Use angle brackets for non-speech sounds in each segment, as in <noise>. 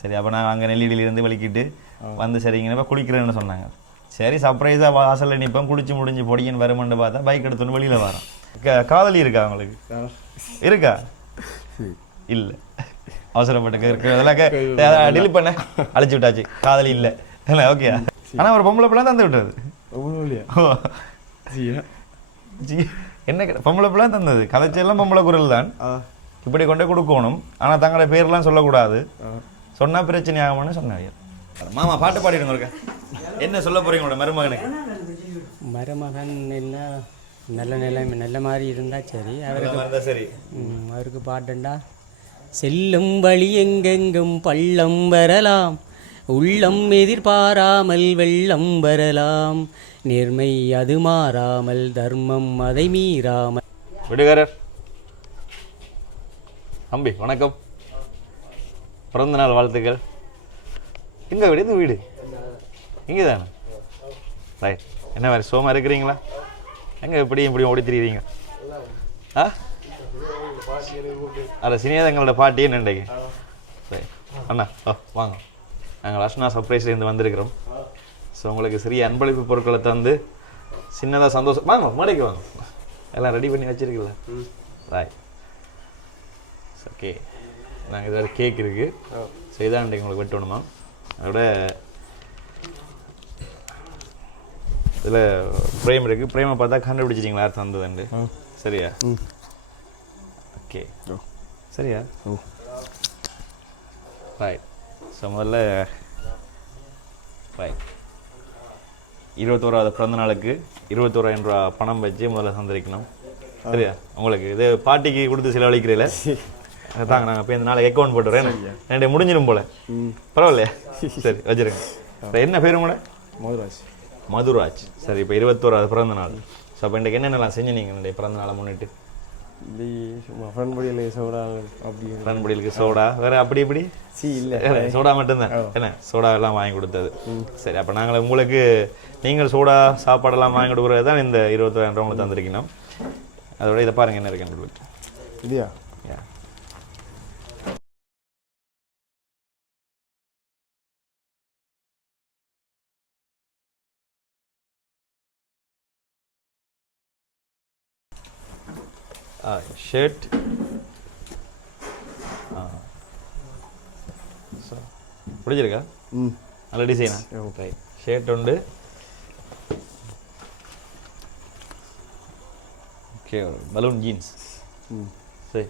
சரி அப்போ நான் அங்கே நெல்லிடியிலேருந்து வலிக்கிட்டு வந்து சரிங்கன்னு குளிக்கிறேன்னு சொன்னாங்க. சரி சர்ப்ரைஸாக வாசலில் நிற்போம் குளிச்சு முடிஞ்சு பொடியன் வருமென்னு பார்த்தா பைக் எடுத்துன்னு வெளியில் வரோம் காதலி இருக்கா உங்களுக்கு இருக்கா? இல்லை. அவசரப்பட்டு இருக்கிறதெல்லாம் டெலிட் பண்ண அழிச்சு விட்டாச்சு. காதலி இல்லை. ஓகே ஆனால் ஒரு பொம்பளை பிள்ளை தந்து விட்டது என்ன? பொம்பளை பிள்ளை தந்தது. கதைச்செல்லாம் பொம்பளை குரல் தான். இப்படி கொண்டே கொடுக்கணும். ஆனால் தங்களோட பேர்லாம் சொல்லக்கூடாது. சொன்னா பிரச்சனை ஆகும்னு சொன்னாங்க மாமா பாட்டு பாடிடுங்க ஒருக்கா என்ன சொல்ல போறீங்க உங்களோட மருமகனுக்கு? மருமகன் என்ன நல்ல நிலைமை நல்ல மாதிரி இருந்தால் சரி. அவருக்கு இருந்தா சரி. அவருக்கு பாட்டுண்டா. செல்லும் வழி எங்கெங்கும் பள்ளம் வரலாம். உள்ளம் எதிர்பாராமல் வெள்ளம் வரலாம். நேர்மை அது மாறாமல் தர்மம் அதை மீறாமல். விடுகாரர். தம்பி வணக்கம். பிறந்த நாள் வாழ்த்துக்கள். எங்க வீடு? இது வீடு? இங்கே தானே ரைட் என்ன மாதிரி சோமா இருக்கிறீங்களா? எங்க இப்படி இப்படி ஓடி திரியுறீங்க ஆ? அட சினியா எங்களோட பாட்டி என்னண்டைங்க சரி அண்ணா ஓ வாங்க. நாங்கள் அஷ்னா சர்ப்ரைஸ்லேருந்து வந்திருக்கிறோம். ஸோ உங்களுக்கு சிறிய அன்பளிப்பு பொருட்களை தந்து சின்னதாக சந்தோஷம் வாங்க மேடைக்கு வாங்க. எல்லாம் ரெடி பண்ணி வச்சிருக்கல ராய் ஓகே நாங்கள் இதில் கேக் இருக்குது இன்றைக்கு உங்களுக்கு வெட்டணுமா அதோட இதில் பிரேம் இருக்குது பிரேமை பார்த்தா கண்டுபிடிச்சிட்டிங்களா? யார் தந்ததுண்டு சரியா? ஓகே சரியா? ரைட் ஸோ முதல்ல ரைட் இருபத்தோராவது பிறந்த நாளுக்கு இருபத்தோராயிரம் ரூபா பணம் வச்சு முதல்ல சந்தரிக்கணும் சரியா? உங்களுக்கு இது பாட்டிக்கு கொடுத்து செலவழிக்கிறீல? <laughs> தாங்க நாங்கள் இப்போ இந்த நாளைக்கு அக்கௌண்ட் போட்டுறேன் ரெண்டு முடிஞ்சிடும் போல. பரவாயில்லையா? சரி வச்சிருங்க. என்ன பேர் உங்களோட? மதுராஜ். மதுராஜ். சரி இப்போ இருபத்தோராவது பிறந்த நாள் ஸோ அப்போ இன்றைக்கு என்னென்னலாம் செஞ்சு நீங்கள் என்னுடைய பிறந்த நாளை முன்னிட்டு ஃப்ரெண்ட் சோடா அப்படி ரன்படிகளுக்கு சோடா? வேற அப்படி இப்படி? சி இல்லை. சோடா மட்டும்தான். என்ன? சோடா எல்லாம் வாங்கி கொடுத்தது. சரி அப்போ நாங்கள் உங்களுக்கு நீங்கள் சோடா சாப்பாடெல்லாம் வாங்கி கொடுக்குறது தான் இந்த இருபத்தோராயிரம் ரூபா உங்களுக்கு தந்திருக்கணும். அதோட இதை பாருங்க என்ன இருக்குன்னு சொல்லிட்டு. ஷர்ட் பிடிச்சிருக்கா ம். நல்ல டிசைனா ரைட் ஷர்ட் உண்டு. ஓகே பலூன் ஜீன்ஸ் ம். சரி.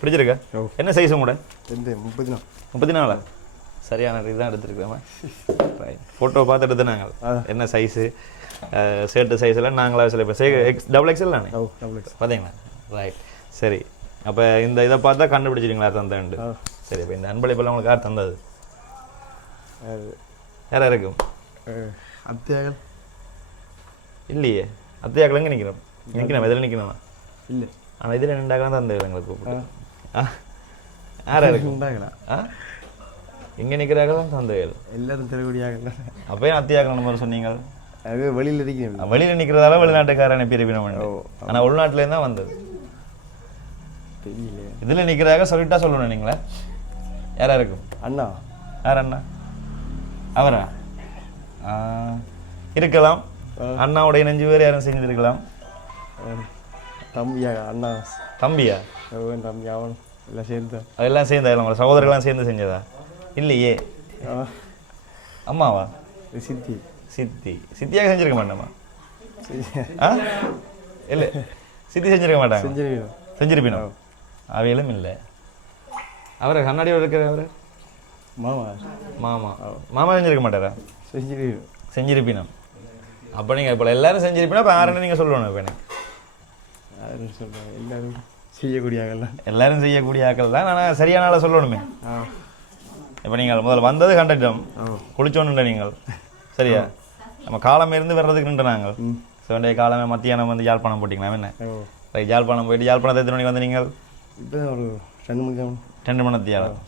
பிடிச்சிருக்கா. என்ன சைஸ் உங்களோட எந்த முப்பத்தி நாள் முப்பத்தி நாலா சரியான இதுதான் எடுத்துருக்கோம் ரைட் ஃபோட்டோ பார்த்து எடுத்துனாங்க. என்ன சைஸு ஷர்ட்டு சைஸ் எல்லாம் நாங்களாக சில பேர். எக்ஸ் டபுள் எக்ஸ்எல் தானே? ஓ டபுள் எக்ஸ் பார்த்தீங்களா? ரைட் சரி. அப்போ இந்த இதை பார்த்தா கண்டுபிடிச்சிட்டீங்களா தந்தேன்ட்டு. சரி இப்போ இந்த அன்பளிப்பெல்லாம் உங்களுக்கு யார் தந்தது யாரா இருக்கும் அத்தியாகல் இல்லையே. அத்தையாக்கள் எங்கே நிற்கிறோம்? நிற்கணும் எதில் நிற்கணும் இல்லை. ஆனால் இதில் ரெண்டாக்கலாம் தந்தது எங்களுக்கு கூப்பிட்டு. ஆ. யாரா இருக்கும்? ஆ? இங்கே நிற்கிறாங்களும் தந்தது எல்லாரும் தெருவடியாகல அப்பயும் அத்தியாக்கள் நம்பர் சொன்னீங்க? அது வெளியில் இருக்கீங்க வெளியில நிக்கிறதால வெளிநாட்டுக்காரன் அனுப்பி இருப்பினம் ஓ, ஆனா உள்நாட்டுல தான் வந்தது. தெரியலையே. இதுல நிக்கிறதாக சொல்லிட்டா சொல்லணும் நீங்களே. யாரா இருக்கும் அண்ணா. யார் அண்ணா? அவரா? இருக்கலாம். அண்ணாவோட இணைஞ்சு வேறு யாரும் செஞ்சிருக்கலாம். தம்பியா அண்ணா. தம்பியா? அவன் தம்பி அவன். எல்லாம் சேர்ந்து. அதெல்லாம் சேர்ந்தா இல்லை உங்களோட சகோதரர்கள்லாம் சேர்ந்து செஞ்சதா? இல்லையே. அம்மாவா? சித்தி. சித்தி. சித்தியாக செஞ்சிருக்க மாட்டேம்மா இல்லை. சித்தி செஞ்சிருக்க மாட்டாங்க. செஞ்சிருக்கோம் செஞ்சிருப்பினோ அவையிலும் இல்லை. அவரை கண்ணாடியோட இருக்கிற அவரு? மாமா. மாமா. மாமா செஞ்சிருக்க மாட்டாரா? செஞ்சிருக்கோம் செஞ்சிருப்பினம் அப்போ நீங்கள் இப்போ எல்லாரும் செஞ்சிருப்பினா இப்போ யாருன்னு நீங்கள் சொல்லணும் இப்போ எனக்கு. யாரும் சொல்கிறாங்க எல்லாரும் செய்யக்கூடியாகலாம் எல்லாரும் செய்யக்கூடிய ஆக்கள் தான் ஆனால் சரியான ஆளை சொல்லணுமே. இப்போ நீங்கள் முதல்ல வந்தது கண்டுட்டோம். ஆ. குளிச்சோன்னுட்ட நீங்கள். சரியா? நம்ம காலம் இருந்து வர்றதுக்கு நின்று நாங்கள் சிவண்டே காலமே மத்தியானம் வந்து யாழ்ப்பாணம் போட்டிங்களா? என்ன? ரைட் யாழ்ப்பாணம் போயிட்டு யாழ்ப்பாணத்தை எத்தனை மணிக்கு வந்து நீங்கள்? இப்போ ஒரு ரெண்டு ஆகும். ரெண்டு மணி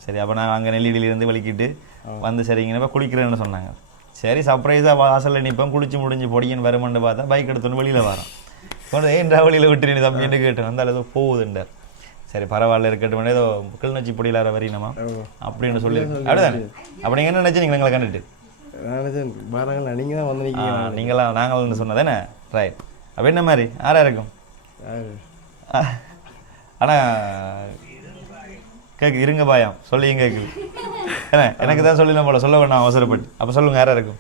சரி அப்போ நான் அங்கே நெல்லிடியிலேருந்து வலிக்கிட்டு வந்து சரிங்கன்னப்ப குளிக்கிறேன்னு சொன்னாங்க. சரி சர்ப்ரைஸாக வாசலில் நிற்போம் குளிச்சு முடிஞ்சு பொடியன் வருமென்னு பார்த்தா பைக் எடுத்துன்னு வெளியில் வரோம் கொண்டு ஏன்டா வெளியில் விட்டுறீங்க தம்பின்னு கேட்டேன். அந்த அளவு போகுதுண்டார் சரி பரவாயில்ல இருக்கட்டும் ஏதோ கிளிநொச்சி பொடியிலார வரையணுமா ஓ. அப்படின்னு சொல்லி அப்படிதானே? அப்படி நீங்க என்ன நினைச்சு எங்களை கண்டுட்டு? பாருங்கள் நீங்கள் தான் வந்து நீங்களா நாங்கள்னு சொன்னதானே ரைட் அப்போ என்ன மாதிரி? ஆறா இருக்கும் யாரு? ஆனா கேக்கு இருங்க பாயம். சொல்லியும் கேட்குது என்ன எனக்கு தான் சொல்லலாம் போல. சொல்ல வேண்டாம் அவசரப்பட்டு. அப்போ சொல்லுங்க யாரா இருக்கும்?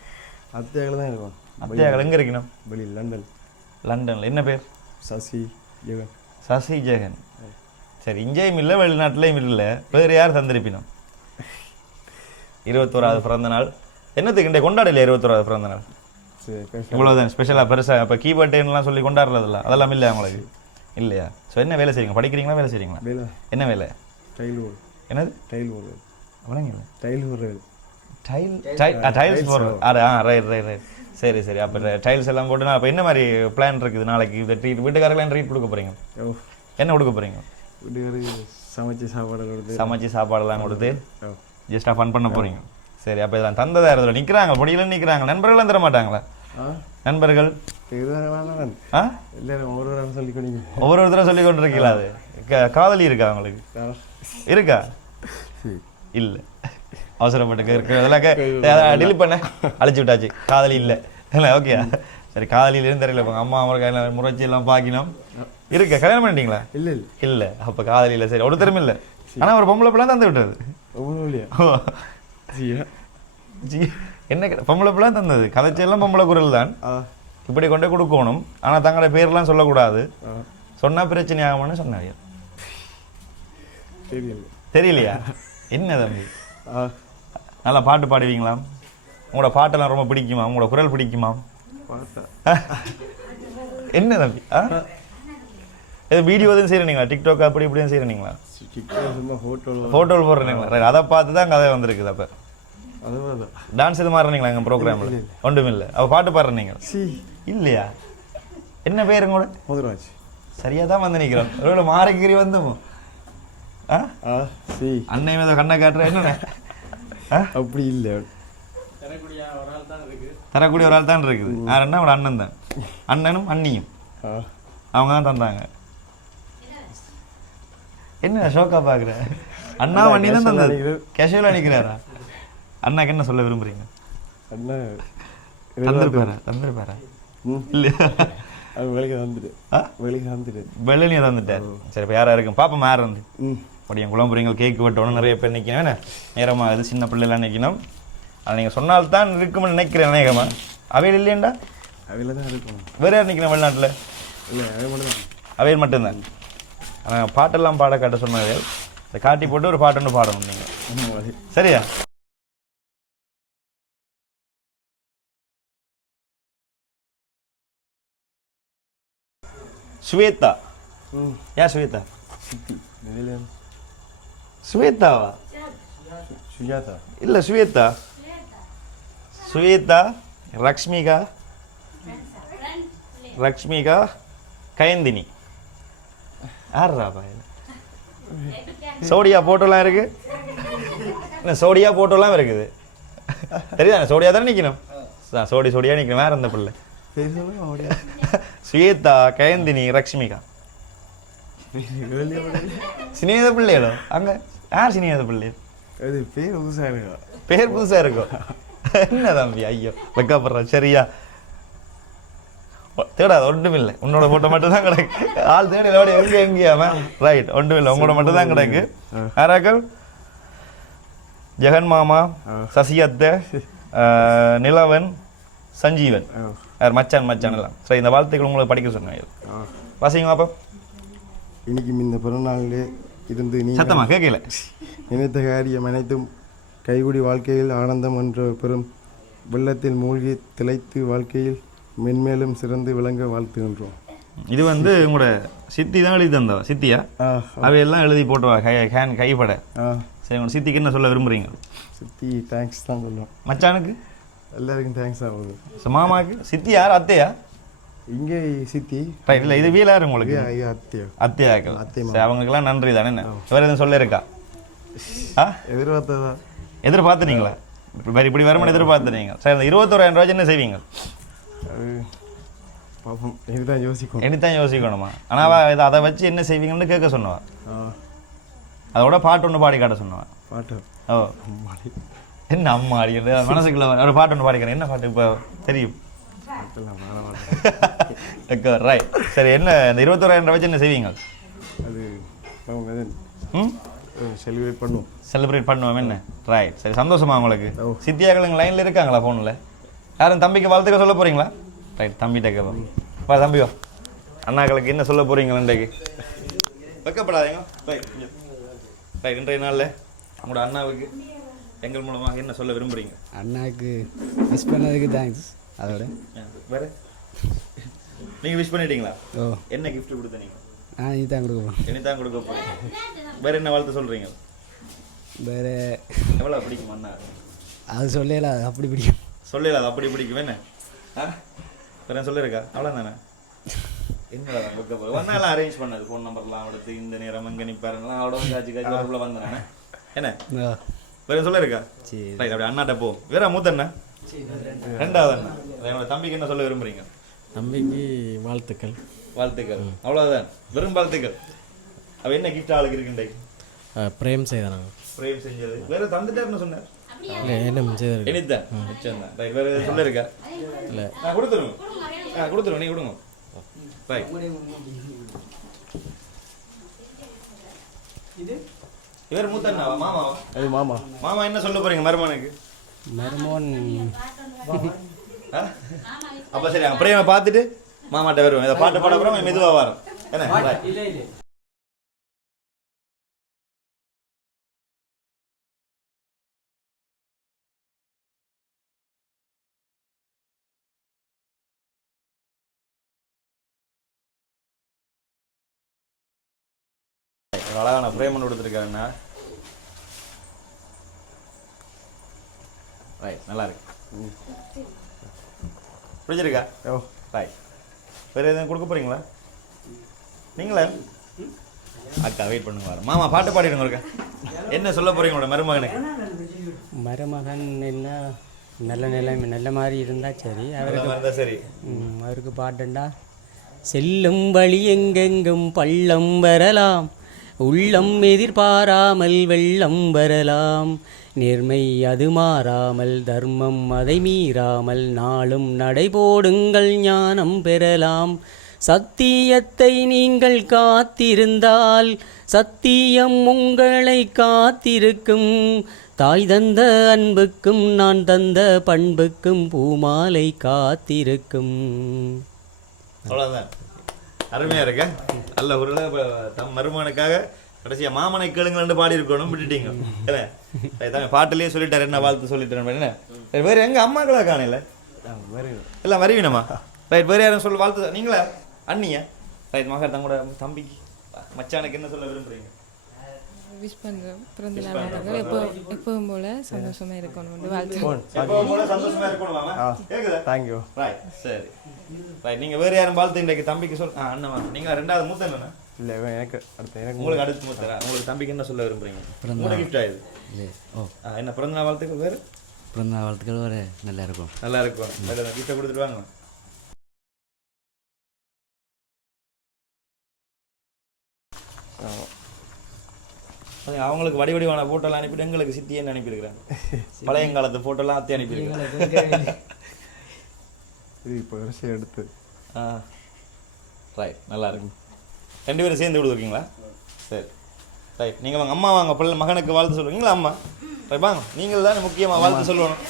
அத்தியாவில் தான் இருக்கும். அத்தியாக்கள் எங்கே இருக்கணும்? வெளி லண்டன். லண்டனில். என்ன பேர்? சசி ஜெகன். சசி ஜெகன். சரி இங்கேயும் இல்லை வெளிநாட்டிலையும் இல்லை. வேறு யார் தந்திருப்பினோம்? இருபத்தோராவது பிறந்த நாள். என்னத்துக்கு இன்றைய கொண்டாடல இருபத்தோராவது பிறந்த நாள்? இவ்வளோதான் ஸ்பெஷலாக பெருசாக இப்போ கீபர்டுலாம் சொல்லி கொண்டாடுறதில்ல அதெல்லாம் இல்லையா உங்களுக்கு? இல்லையா? ஸோ என்ன வேலை செய்றீங்க? படிக்கிறீங்களா? வேலை செய்றீங்களா? வேலை. என்ன வேலை? டைல் ஊர் என்னது? டைல் ஊர் விளங்கல டைல் ஊர் டைல் டைல்ஸ் போடுறது ஆ ஆ ரைட் ரைட் ரைட் சரி சரி. அப்போ டைல்ஸ் எல்லாம் போட்டு நான் அப்போ என்ன மாதிரி பிளான் இருக்குது? நாளைக்கு இந்த ட்ரீட் வீட்டுக்காரங்களாம் ட்ரீட் கொடுக்க போகிறீங்க ஓ. என்ன கொடுக்க போகிறீங்க வீட்டுக்காரருக்கு சமைச்சு சாப்பாடு கொடுத்து. சமைச்சு சாப்பாடெல்லாம் கொடுத்து ஜஸ்ட்டாக ஃபன் பண்ண போகிறீங்க சரி அப்போ இதான் தந்ததாக இருந்தது நிற்கிறாங்க பொடியில நிற்கிறாங்க நண்பர்களும் தர மாட்டாங்களா? நண்பர்கள்? இதுதான் ஆ? எல்லாரும் ஒரு ஒரு சொல்லி கொடுங்க ஒவ்வொருத்தரும் சொல்லி கொண்டு இருக்கீங்களா அது? காதலி இருக்கா உங்களுக்கு? இருக்கா? இல்ல. அவசரப்பட்டு இருக்கு. அதெல்லாம் டெலிட் பண்ண. அழிச்சு விட்டாச்சு. காதலி இல்ல. இல்லை ஓகே சரி காதலியில இருந்து தெரியல. உங்க அம்மா அவங்க கையில முறைச்சி எல்லாம் பாக்கினோம். இருக்க? கல்யாணம் பண்ணிட்டீங்களா? இல்லை இல்லை. இல்ல. அப்ப காதலி இல்ல. சரி ஒருத்தரும் இல்ல. ஆனா ஒரு பொம்பளை பிள்ளை தந்து விட்டது. ஒவ்வொரு என்ன பொம்பளை பிள்ளை தந்தது. கதைச்செல்லாம் பொம்பளை குரல் தான் இப்படி கொண்டே கொடுக்கணும். ஆனா தங்களோட பேர்லாம் சொல்லக்கூடாது. ஆ. சொன்னா பிரச்சனை ஆகும்னு சொன்னாங்க தெரியல. தெரியலையா? என்ன தம்பி? நல்லா பாட்டு பாடுவீங்களா? உங்களோட பாட்டெல்லாம் ரொம்ப பிடிக்குமா? உங்களோட குரல் பிடிக்குமா? என்ன தம்பி? ஏதோ வீடியோ எதுவும் செய்கிறீங்களா டிக்டாக் அப்படி இப்படியும் செய்கிறீங்களா ஃபோட்டோவில் போடுறீங்களா? அதை பார்த்து தான் கதை வந்திருக்குது அப்போ. டான்ஸ் இது மாறுறீங்களா எங்கள் ப்ரோக்ராமில் ஒன்றும் இல்லை. அவள் பாட்டு பாடுறீங்க இல்லையா? என்ன பேர் உங்களோட? முதல்வாச்சு சரியாக தான் வந்து நிற்கிறோம் ஒருவேளை மாறிக்கிரி வந்துமோ ஆ? ஆ சி. அன்னை மீது கண்ணை காட்டுற என்ன? அப்படி இல்லை. தரக்கூடிய ஒரு ஆள் தான் இருக்குது. யாருன்னா அவட அண்ணன் தான். அண்ணனும் அண்ணியும். அவங்க தான் தந்தாங்க. என்ன ஷோக்கா பார்க்குற அண்ணா வண்டி தான் நிக்கிறாரு. கேஷுவலாக நிற்கிறாரா அண்ணாக்கு என்ன சொல்ல விரும்புறீங்க? அண்ணா தந்திருப்பாரா? தந்திருப்பாரா? இல்லையா? அது வேலைக்கு வந்துட்டு. ஆ? வேலைக்கு வந்துட்டு. வெள்ளனியை தந்துட்டார் சரி இப்போ யாரா இருக்கும் பாப்பா யார் வந்து ம். அப்படி என் குழம்புறீங்க கேக்கு வெட்டணும் நிறைய பேர் நிற்கணும் என்ன? நேரமாக சின்ன பிள்ளைலாம் நிற்கணும் அது நீங்கள் சொன்னால்தான் இருக்கும்னு நினைக்கிறேன் அநேகமா. அவையில் இல்லையண்டா? அவையில் தான் இருக்கும். வேற யார் நிற்கிறேன் வெளிநாட்டில்? இல்லை அவையில் மட்டும்தான். பாட்டெல்லாம் பாட காட்ட சொன்னது இதை காட்டி போட்டு ஒரு பாட்டு ஒன்று பாடணும் நீங்கள் சரியா? ஸ்வேதா யார் ஸ்வேதா ஸ்வேதாவா சுஜாதா இல்ல ஸ்வேதா ஸ்வேதா லக்ஷ்மிகா லக்ஷ்மிகா கயந்தினி யார்ரா பாயல் சோடியா போட்டோலாம் இருக்கு என்ன சோடியா போட்டோலாம் இருக்குது தெரியுதானே சோடியா தானே நிற்கணும் சோடி சோடியா நிற்கணும் வேற எந்த பிள்ளை கயந்தினி லக்ஷ்மிகா வெளியே சினியத பிள்ளைகளோ? அங்க யார் சினியத பிள்ளையோ அது பேர் புதுசாக இருக்கா? பேர் புதுசா இருக்கும் என்ன தம்பி ஐயோ வெக்கப்படுற சரியா? தேடாது ஒன்றும் இல்லை உன்னோட போட்டோ மட்டும் தான் கிடக்கு. ஆள் தேடி ஓடி எங்க எங்கேயாம ரைட் ஒன்றும் இல்லை உங்களோட மட்டும் தான் கிடக்கு. யாராக்கள்? ஜெகன் மாமா ஆ. சசி அத்தை ஆஹ், நிலவன் சஞ்சீவன். மச்சான் மச்சான் எல்லாம். சரி இந்த வாழ்த்துக்கள் உங்களை படிக்க சொன்னாங்க. வாசிங்க பாப்பா இன்னைக்கு இந்த பிறநாளிலே இருந்து நீ சத்தமா கேட்கல. நினைத்த காரியம் அனைத்தும் கைகுடி வாழ்க்கையில் ஆனந்தம் என்ற பெரும் வெள்ளத்தில் மூழ்கி திளைத்து வாழ்க்கையில் மென்மேலும் சிறந்து விளங்க வாழ்த்துகின்றோம். இது வந்து உங்களோட சித்தி தான் எழுதி தந்தவ? சித்தியா? அவையெல்லாம் எழுதி போட்டுவா? கை ஹேண்ட் கைப்பட. சரி உங்க சித்திக்கு என்ன சொல்ல விரும்புறீங்க? சித்தி தேங்க்ஸ் தான் சொல்லுவோம் மச்சானுக்கு? எல்லாருக்கும் தேங்க்ஸ் ஆகுது சோ மாமாக்கு? சித்தி யார்? அத்தையா? இங்கே சித்தி. ரைட் இல்லை இது வீலாரு உங்களுக்கு? அத்தியா? அத்தையாக்கள். அத்தை சரி அவங்களுக்கெல்லாம் நன்றி தானே என்ன? வேற எதுவும் சொல்ல இருக்கா ஆ? எதிர்பார்த்ததா? எதிர்பார்த்துனீங்களா இப்படி இப்படி வருமானம் எதிர்பார்த்துனீங்க சரி அந்த இருபத்தோராயிரம் ரூபாய் என்ன செய்வீங்க? பாப்போம். இதுதான் யோசிக்கும் இனித்தான் யோசிக்கணுமா? ஆனால் இதை அதை வச்சு என்ன செய்வீங்கன்னு கேட்க சொன்னவா? அதோட பாட்டு ஒன்று பாடி காட்ட சொன்னவன் பாட்டு. ஓ. என்ன அம்மா அடிக்கிறது? மனசுக்குள்ள ஒரு பாட்டு ஒன்று பாடிக்கிறேன். என்ன பாட்டு இப்போ தெரியும்? ரைட் சரி என்ன இந்த இருபத்தோராயிரம் வச்சு என்ன செய்வீங்க? அது செலிப்ரேட் பண்ணுவோம். செலிப்ரேட் பண்ணுவோம் என்ன? ரைட் சரி சந்தோஷமா உங்களுக்கு? ஓ. சித்தியாக்களுங்க லைனில் இருக்காங்களா ஃபோனில் யாரும் தம்பிக்கு வாழ்த்துக்க சொல்ல போறீங்களா? ரைட் தம்பிகிட்ட கேட்போம் வா தம்பி வா. அண்ணாக்களுக்கு என்ன சொல்ல போறீங்க இன்றைக்கு? வெக்கப்படாதீங்க. ரைட் ரைட் இன்றைய நாளில் உங்களோட அண்ணாவுக்கு எங்கள் மூலமாக என்ன சொல்ல விரும்புறீங்க? அண்ணாவுக்கு மிஸ் பண்ணதுக்கு தேங்க்ஸ் அதோட? வேற? நீங்கள் விஷ் பண்ணிட்டீங்களா? ஓ. என்ன gift கொடுத்த நீங்கள் நான் இது தான் கொடுக்குறோம் இனிதான் கொடுக்க போறீங்க வேற என்ன வாழ்த்து சொல்றீங்க? வேறு எவ்வளோ பிடிக்கும் அண்ணா? அது சொல்லல அது அப்படி பிடிக்கும். சொல்லல அது அப்படி பிடிக்கும். என்ன? ஆ? வேற சொல்லிருக்கா? அவ்வளோதானே என்னடா போய் ஒன்னாலாம் அரேஞ்ச் பண்ணது. ஃபோன் நம்பர்லாம் எடுத்து இந்த நேரம் எங்கே நிற்பாருலாம் வந்து காய்ச்சி காய்ச்சி வரக்குள்ள வந்தேன் என்ன? வேற சொல்லிருக்கா சரி. ரைட் அப்படி அண்ணாட்ட போ. வேற மூத்த அண்ணா ரெண்டாவது அண்ணா என்னோட தம்பிக்கு என்ன சொல்ல விரும்புறீங்க? தம்பிக்கு வாழ்த்துக்கள். வாழ்த்துக்கள். அவ்வளோதான் வெறும் வாழ்த்துக்கள். அவ என்ன கிஃப்ட் ஆளுக்கு இருக்குண்டே பிரேம் செய்தானாங்க பிரேம் செஞ்சது. வேற தந்துட்டாருன்னு சொன்னார்? இல்லை என்ன செய்தாரு? எனிதான் நிச்சயம் தான் ரைட் வேற எதாவது சொல்லிருக்கா? இல்லை. நான் கொடுத்துருவேன் ஆ கொடுத்துருவேன் நீ கொடுங்க. ரைட். இவர் மூத்த அண்ணாவா? மாமாவா? அது மாமா. மாமா என்ன சொல்ல போறீங்க மருமனுக்கு மருமோன்? அப்ப சரி பிரேம பார்த்துட்டு மாமாட்ட வருவேன் இதை பாட்டு பாட போறோம் மெதுவா வரோம். என்ன? ஒரு அழகான பிரேமன் கொடுத்துருக்காருண்ணா. ரைட் நல்லா இருக்கு. பிடிச்சிருக்கா ஓ ரைட் வேறு எதுவும் கொடுக்க போறீங்களா? நீங்களே? அக்கா வெயிட் பண்ணுங்க வரேன். மாமா பாட்டு பாடிடுங்க ஒருக்கா. என்ன சொல்ல போறீங்க உங்களோட மருமகனுக்கு? மருமகன் என்ன நல்ல நிலைமை நல்ல மாதிரி இருந்தால் சரி. அவருக்கு இருந்தா சரி. ம், அவருக்கு பாட்டுண்டா செல்லும் வழி எங்கெங்கும் பள்ளம் வரலாம். உள்ளம் எதிர்பாராமல் வெள்ளம் வரலாம். நேர்மை அது மாறாமல் தர்மம் அதை மீறாமல் நாளும் நடைபோடுங்கள் ஞானம் பெறலாம். சத்தியத்தை நீங்கள் காத்திருந்தால் சத்தியம் உங்களை காத்திருக்கும். தாய் தந்த அன்புக்கும் நான் தந்த பண்புக்கும் பூமாலை காத்திருக்கும். அவ்வளோதான் அருமையா இருக்க நல்ல ஒரு தம் மருமகனுக்காக கடைசியா மாமனை கேளுங்கன்னு பாடி இருக்கணும் விட்டுட்டீங்க. என்ன? சரி, சொல்லிட்டாரு என்ன வாழ்த்து சொல்லிட்டேன் என்ன? வேறு வேற எங்க அம்மாக்களா காணல? வேறு எல்லாம் வருவீனம்மா ரைட் வேறு யாரும் சொல்ல வாழ்த்து நீங்களா? அண்ணியா? ரைட் மகா தங்கூட தம்பிக்கு மச்சானுக்கு என்ன சொல்ல விரும்புறீங்க? விஷ் பண்ணுறோம் பிறந்த நாள் வாழ்த்துக்கள் எப்போ எப்பவும் போல சந்தோஷமா இருக்கணும் வாழ்த்து. எப்பவும் போல சந்தோஷமா இருக்கணுமா கேக்குதா? தேங்க்யூ ரைட் சரி. ரைட் நீங்க வேற யாரும் வாழ்த்து இன்றைக்கு தம்பிக்கு சொல் ஆ அண்ணன் நீங்க ரெண்டாவது மூத்த அண்ணனா? இல்லை எனக்கு அடுத்து எனக்கு உங்களுக்கு அடுத்து மூத்தரா? உங்களுக்கு தம்பிக்கு என்ன சொல்ல விரும்புறீங்க? உங்களோட கிஃப்ட் ஆயுது இல்லை ஓ. ஆ, என்ன பிறந்தநாள் வாழ்த்துக்கள் வேறு? பிறந்த வாழ்த்துக்கள் ஒரு நல்லா இருக்கும். நல்லா இருக்கும். வேற கிஃப்ட்டை கொடுத்துட்டு வாங்க. அது அவங்களுக்கு வடி வடிவான போட்டோலாம் அனுப்பிட்டு எங்களுக்கு சித்தியன்னு அனுப்பியிருக்கிறேன் பழைய காலத்து போட்டோலாம் அத்தி அனுப்பியிருக்கிறேன் இது இப்போ வரிசை எடுத்து. ஆ. ரைட் நல்லா இருக்கும் ரெண்டு பேரும் சேர்ந்து கொடுத்துருக்கீங்களா? சரி. ரைட் நீங்கள் வாங்க. அம்மா வாங்க. பிள்ளை மகனுக்கு வாழ்த்து சொல்லுவீங்களா அம்மா? ரைட் வாங்க. நீங்கள் தானே முக்கியமாக வாழ்த்து சொல்லணும்.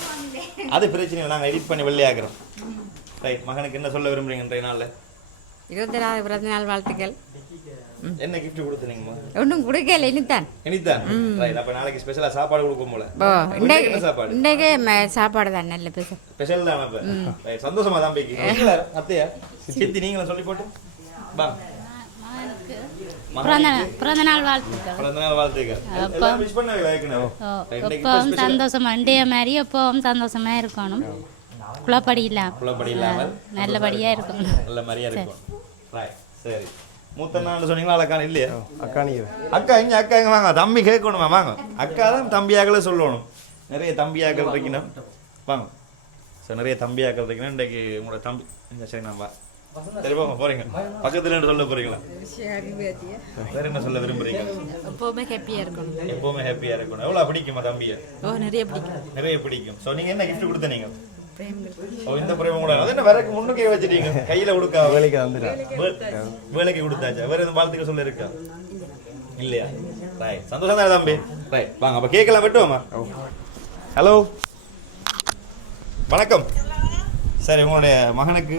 அது பிரச்சனை இல்லை. நாங்கள் எடிட் பண்ணி வெள்ளையாக்குறோம் ரைட் மகனுக்கு என்ன சொல்ல விரும்புறீங்க இன்றைய நாளில்? இருபத்தி நாலு பிறந்த நாள் வாழ்த்துக்கள். என்ன gift கொடுத்துனீங்கம்மா ஒன்றும் கொடுக்கல இனித்தான் இனிதான்? ரைட் அப்போ நாளைக்கு ஸ்பெஷலாக சாப்பாடு கொடுக்கும் போல. ஓ என்ன சாப்பாடு? இன்றைக்கு ம- சாப்பாடு தான் நல்ல பேச ஸ்பெஷல் தான் அப்போ. ரைட் சந்தோஷமா தான் பேக்கி அத்தையா? சித்தி நீங்களும் சொல்லி போட்டு. வாங்க பிறந்த மகனுக்கு பிறந்த நாள் வாழ்த்துக்கள். பிறந்த நாள் வாழ்த்துக்கள். எல்லாம் விஷ் பண்ணவே ஏற்கனவே. ஓ, Right, இன்னைக்கு எப்பவும் சந்தோஷமா இன்றைய மாதிரி எப்பவும் சந்தோஷமா இருக்கணும். குழப்படி இல்லாம. குழப்படி இல்லாமல் நல்லபடியா இருக்கணும். நல்ல மாதிரியா இருக்கும் ரைட் சரி. மூத்த நான் சொன்னீங்களா அழகான இல்லையா? அக்கா நீங்க. அக்கா இங்க அக்கா இங்க வாங்க. தம்பி கேட்கணுமா? வாங்க. அக்கா தான் தம்பியாக்களை சொல்லணும். நிறைய தம்பியாக்கள் இருக்கணும். வாங்க. ஸோ நிறைய தம்பியாக்கள் இருக்கணும். இன்றைக்கு உங்களோட தம்பி இந்த சரி நான் வா சரி போங்க போறீங்க. பக்கத்துல இருந்து சொல்ல போறீங்களா? வேற என்ன சொல்ல விரும்புறீங்க? எப்போவுமே ஹாப்பியாக இருக்கணும். எப்பவுமே ஹாப்பியா இருக்கணும். எவ்வளவு பிடிக்குமா தம்பிய? ஓ நிறைய பிடிக்கும். நிறைய பிடிக்கும். சோ நீங்க என்ன gift கொடுத்த நீங்க ஓ இந்த பிரேமம் கூட அது என்ன வேறக்கு முன்னுக்கே வச்சிட்டீங்க? கையில கொடுக்க? வேலைக்கு வந்துட்டா வேலைக்கு கொடுத்தாச்சா? வேற எதுவும் வாழ்த்துக்க சொல்ல இருக்கா இல்லையா? ரைட் சந்தோஷம் தானே தம்பி? ரைட் வாங்க அப்ப கேட்கலாம் வெட்டுவோமா? ஹலோ வணக்கம். சரி உங்களுடைய மகனுக்கு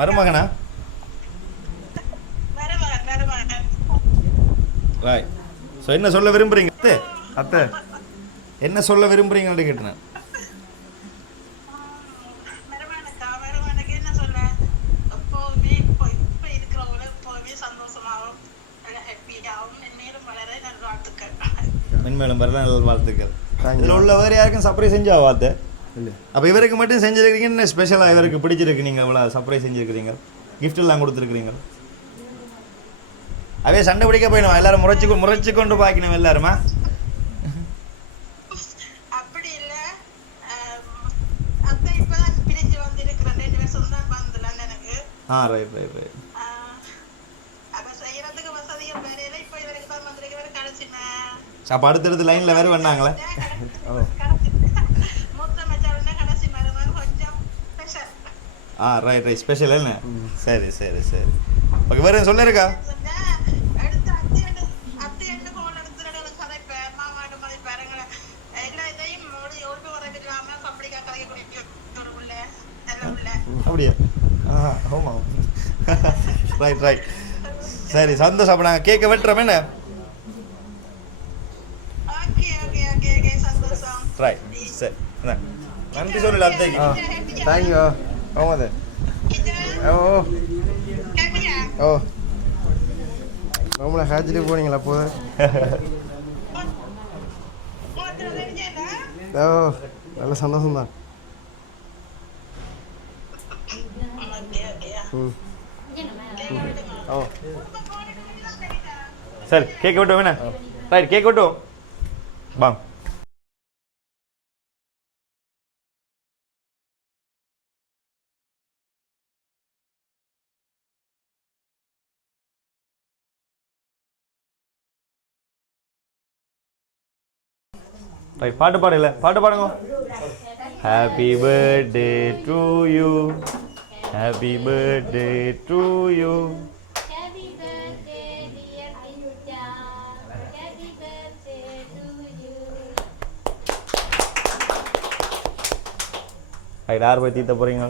மருமகனா? ரைட் ஸோ என்ன சொல்ல விரும்புறீங்க? அத்தை? அத்தை. என்ன சொல்ல விரும்புறீங்கன்னு கேட்டேன் மருமகனுக்கா மருமகனுக்கு என்ன சொல்ல எப்போவுமே இப்போ இப்போ இருக்கிறவங்கள எப்போவுமே சந்தோஷமாகவும் ஹாப்பியாகவும் மென்மேலும் வளர நல்ல வாழ்த்துக்கள் மென்மேலும் வரல நல்ல வாழ்த்துக்கள். இதில் உள்ள வேறு யாருக்கும் சர்ப்ரைஸ் செஞ்சா வார்த்தை? இல்லை. அப்போ இவருக்கு மட்டும் செஞ்சிருக்கீங்க என்ன ஸ்பெஷலாக இவருக்கு பிடிச்சிருக்கு நீங்கள் இவ்வளோ சர்ப்ரைஸ் செஞ்சுருக்கிறீங்க. Gift எல்லாம் கொடுத்துருக்குறீங்க. அவே சண்டை பிடிக்க போயிடும் எல்லாரும் முறைச்சு முறைச்சு கொண்டு பாக்கணும் எல்லாருமா? ஆ ரைட் ரைட் ரைட் ஆஹ், அப்ப செய்யறதுக்கு வசதியும் வேலையில இப்போ இவருக்கு தான் வந்திருக்கிற கடைசினா அப்போ அடுத்தடுத்து லைனில் வேறு ஸ்பெஷல் ஆ ரைட் ரைட் ஸ்பெஷல் என்ன? சரி சரி சரி. ஓகே வேறு சொல்லிருக்கா. அப்படியா? ஆ ஆமாம் ரைட் ரைட் சரி சந்தோஷம். அப்போ நாங்கள் கேட்க வெட்டுறோம் என்ன? ரைட் சரி என்ன நன்றி சொல்லல அத்தைக்கு ஆ தேங்க்யூ ஆமாம் இது, ஓ? ஓ நம்மளை ஹேச்சிட்டு போனீங்களா தெரிஞ்சதா? ஓ நல்ல சந்தோஷம் தான் சரி கேக் விட்டோம் என்ன ரைட் கேக் விட்டோம் வாங்க ரைட் பாட்டு பாடல பாட்டு பாடுங்க happy birthday to you happy birthday to you. Right யார் போய் தீத்த போறீங்க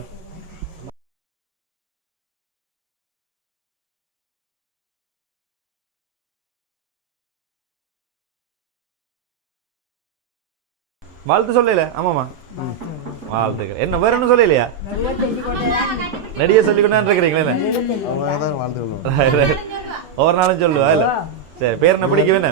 வாழ்த்து சொல்லல. ஆமாம்மா. வாழ்த்துக்கள். என்ன வேற ஒன்றும் சொல்லலையா? நடிகை இருக்கிறீங்களே Right, right. ஒவ்வொரு நாளும் சொல்லுவா இல்ல? சரி பேர் என்ன பிடிக்கும் என்ன.